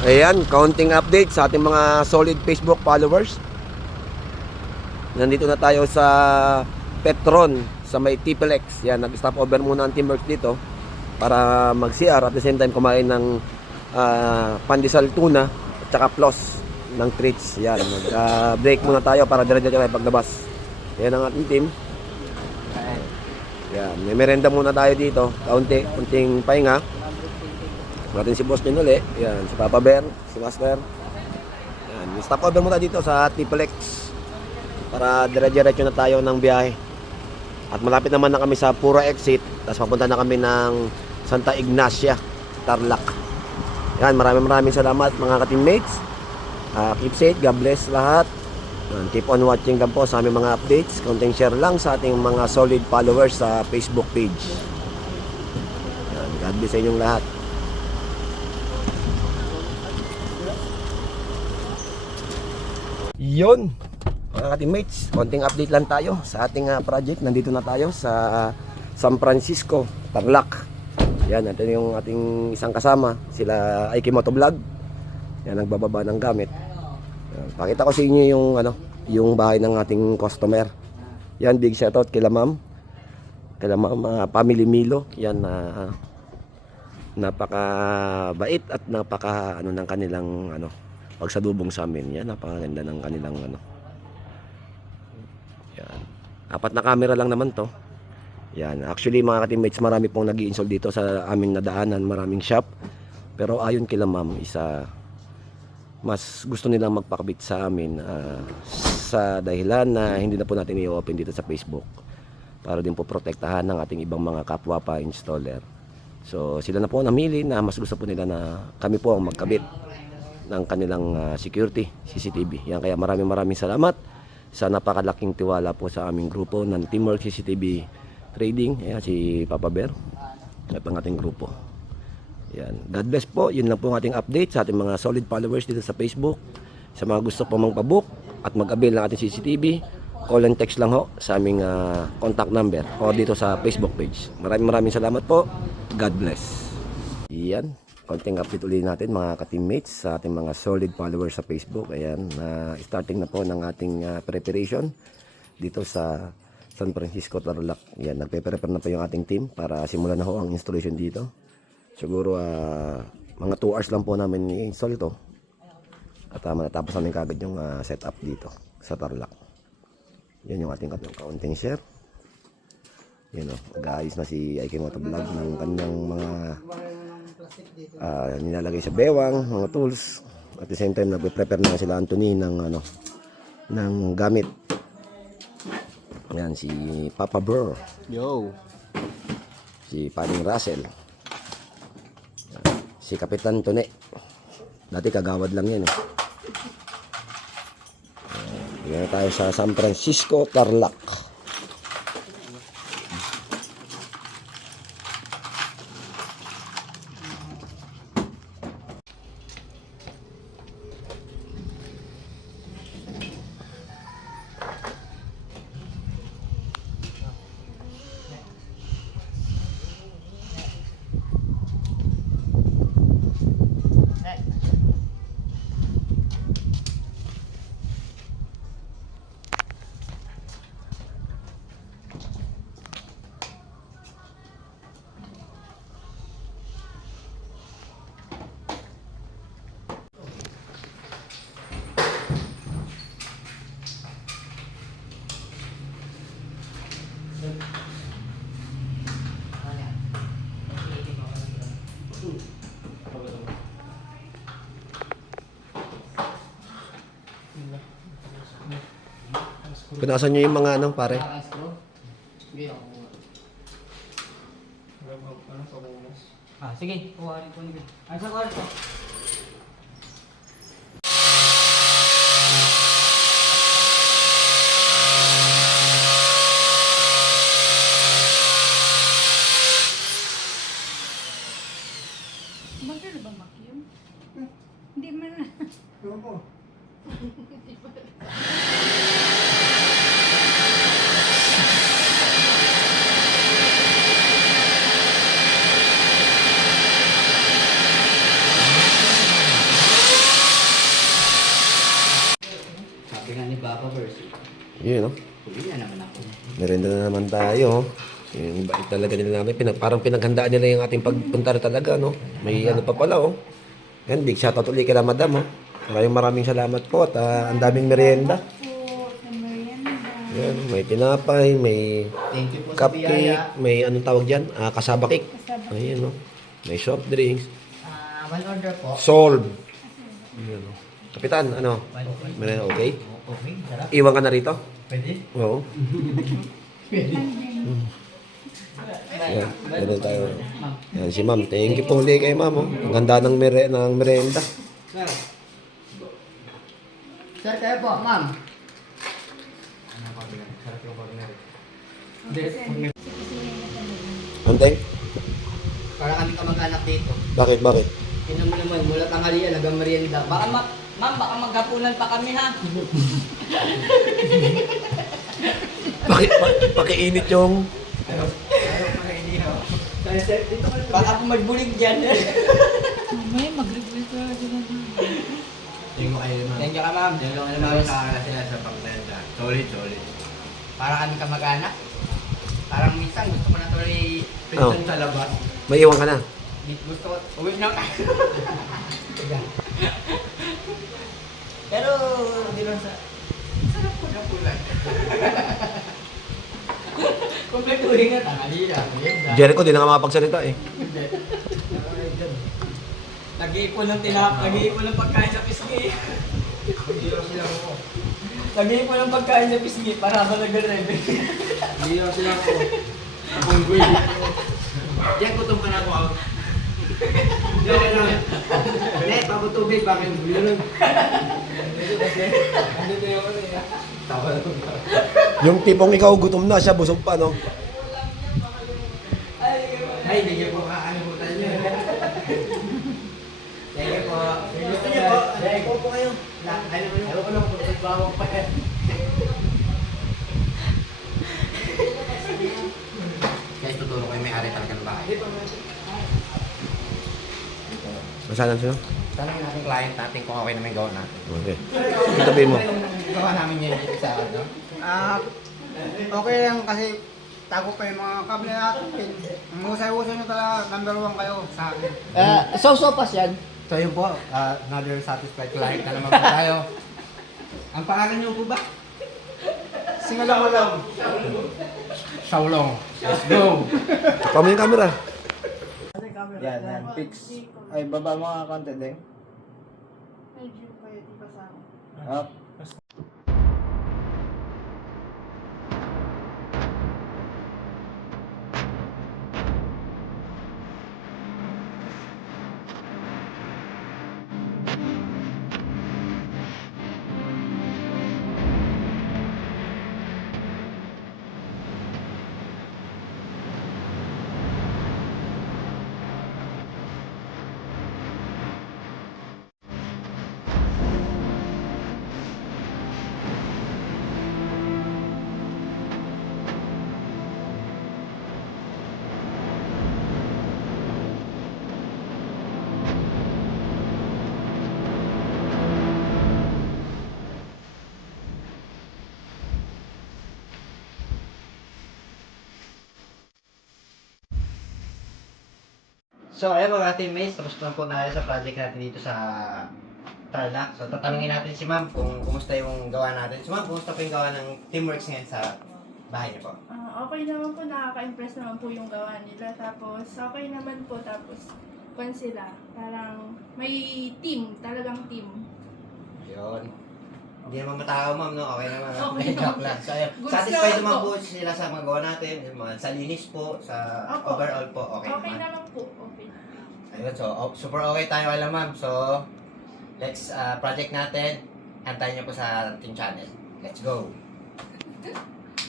Ayan, counting update sa ating mga solid Facebook followers. Nandito na tayo sa Petron, sa may Tiplex. Yan, nag-stop over muna ang teamworks dito para mag-CR at the same time kumain ng pandesal tuna at saka plus ng treats. Yan, break muna tayo para dire-diretso tayo paglabas. Yan ang ating team. Yan, may merenda muna tayo dito. Kunting pahinga. Natin si Boss din uli. Yan, si Papa Bear, si Master. Yan, stop over muna dito sa Tiplex para dire-diretso na tayo ng biyahe. At malapit naman na kami sa Pura Exit. Tapos papunta na kami ng Santa Ignacia, Tarlac. Yan, maraming salamat mga ka-teammates. Keep safe, God bless lahat. Yan, keep on watching lang po sa aming mga updates. Konting share lang sa ating mga solid followers sa Facebook page. Yan, God bless sa inyong lahat. Yun, mga teammates, konting update lang tayo sa ating project. Nandito na tayo sa San Francisco, Tarlac. Yan, ito yung ating isang kasama, sila Aiki Motovlog. Yan, nagbababa ng gamit. Yan, pakita ko sa inyo yung yung bahay ng ating customer. Yan, big shoutout kila ma'am. Kila ma'am, Family Milo. Yan, napaka-bait at napaka ng kanilang pagsalubong sa amin. Yan, napakaganda ng kanilang Yan. 4 na camera lang naman to. Yan. Actually mga ka-teammates, marami pong nag-i-install dito sa aming nadaanan, maraming shop. Pero ayon kila ma'am, mas gusto nilang magpakabit sa amin sa dahilan na hindi na po natin i-open dito sa Facebook para din po protektahan ng ating ibang mga kapwa pa installer. So sila na po namili na mas gusto po nila na kami po ang magkabit ng kanilang security CCTV. Yan, kaya maraming salamat sa napakalaking tiwala po sa aming grupo ng Teamwork CCTV Trading. Ayan, si Papa Bear at ang ating grupo. Yan, God bless po. Yun lang po ang ating update sa ating mga solid followers dito sa Facebook. Sa mga gusto po magpabook at mag-avail ng ating CCTV, call and text lang ho sa aming contact number o dito sa Facebook page. Maraming salamat po. God bless. Yan, konting update ulit natin mga ka-teammates sa ating mga solid followers sa Facebook. Ayan, starting na po ng ating preparation dito sa San Francisco, Tarlac. Ayan, nagpe-prepare na po yung ating team para simulan na ho ang installation dito. Siguro mga 2 hours lang po namin i-install ito. At matatapos namin kagad yung setup dito sa Tarlac. Yan yung ating kaunting share. Yan o, mag-aayos na si Aiki Motovlog ng kanyang mga nilalagay sa bewang, mga tools. At the same time, nagpe-prepare na sila Anthony ng gamit. Yan, si Papa Burr. Yo. Si Paring Russell. Si Kapitan Tone. Dati kagawad lang yan. Yan tayo sa San Francisco, Tarlac. Punasan nyo yung mga pare. Sige, kuha rin po nito. Ay, sa kwarto. Bakit na ba makyum? Hindi man na. Papa Versi. Yun, no? Huli na naman ako. Merenda na naman tayo. Yung bait talaga nila namin. Parang pinaghandaan nila yung ating pagpunta rin talaga, no? May ano pa pala, oh. Yan, big shoutout ulit kay Madam, oh. Maraming salamat po at ang daming merienda. Po, sa merienda. Yan, may tinapay, may Thank you po sa cupcake, biyaya. may anong tawag dyan? Kasaba cake. Kasaba. Ayan, no? May soft drinks. One order po. Solve. Ayan, no? Kapitan, ano? Merenda, okay? Okay, sarap. Iwan ka na rito? Pwede? Oo. Yan, ganun tayo. Yan, si ma'am. Thank you po ulit kay ma'am. Oh. Ang ganda ng, ng merienda. Sir. Sir, kayo po, ma'am. Sarap yung ordinary. Antay? Para kami kamag-anak dito. Bakit, bakit? Tingnan mo naman, mula tanghalian hanggang merienda. Baka ma'am, baka maghapunan pa kami ha. Bakit? Pakiinit yung... Baka po magbulig dyan. Mamaya mag-review ka din. Thank you ka ma'am. Thank you ka ma'am. Sila sa pagtenda. Solid. Para kami kamag-anak. Parang minsan gusto ko na tuloy Pinsan sa labas. May iwan ka na. gusto ko uwi na ka. Pero hindi lang sa sarap ko na pulan. Kompletuhin nga tangali lang. Jericho, di na nga makapagsalita eh. Nag-iipon ng nag-iipon ng pagkain sa pisngi. Nag-iipon ng pagkain sa pisngi para ba nag-rebe. Hindi lang sila ko. Akong guwi. Diyan gutom ka na ako. Diyan ka na. Hindi, bago tubig. Bakit guwi lang? Andito yung ano eh. Tawa lang. Yung tipong ikaw gutom na, siya busog pa, no? Ay, hindi niyo po kaanibutan niyo. Thank you po. Gusto niyo po? Thank you po kayo. Ano mo yun? Ano ko lang po. Nagbawang pa yan. Guys, tuturo ko yung may-ari talaga ng bahay. Masalan siya? Tanongin natin client natin kung okay naman yung gawa natin. Okay. Itabi mo. Gawa namin yun dito sa ano. Okay lang kasi tago pa yung mga kable natin. Ang husay-husay nyo talaga, number 1 kayo sa akin. So-sopas yan. So yun po, another satisfied client na naman po tayo. Ang pangalan niyo po ba? Singalang walang. Shaolong. Let's go! Kamo yung camera. Yan. Fix. Ay, baba mo nga konti din. Medyo kayo, di ba sa akin? Up. So, ayun mga teammates, tapos na po tayo sa project natin dito sa Tarlac. So, tatanungin natin si ma'am kung kumusta yung gawa natin. So, ma'am, kumusta po yung gawa ng Teamworks ngayon sa bahay niyo po? Okay naman po, nakaka-impress naman po yung gawa nila. Tapos, okay naman po. Tapos, kung sila, parang may team, talagang team. Ayun. Hindi naman matakaw ma'am, no? Okay naman. Okay Joke naman. lang. So, ayun. Good Satisfied start naman po. po sila sa mga gawa natin. Yung mga sa linis po, sa Opo. overall po. Okay, Okay naman. naman po, okay. Ayun, so super okay tayo alam ma'am. So, let's project natin. Antayin niyo po sa ating channel. Let's go!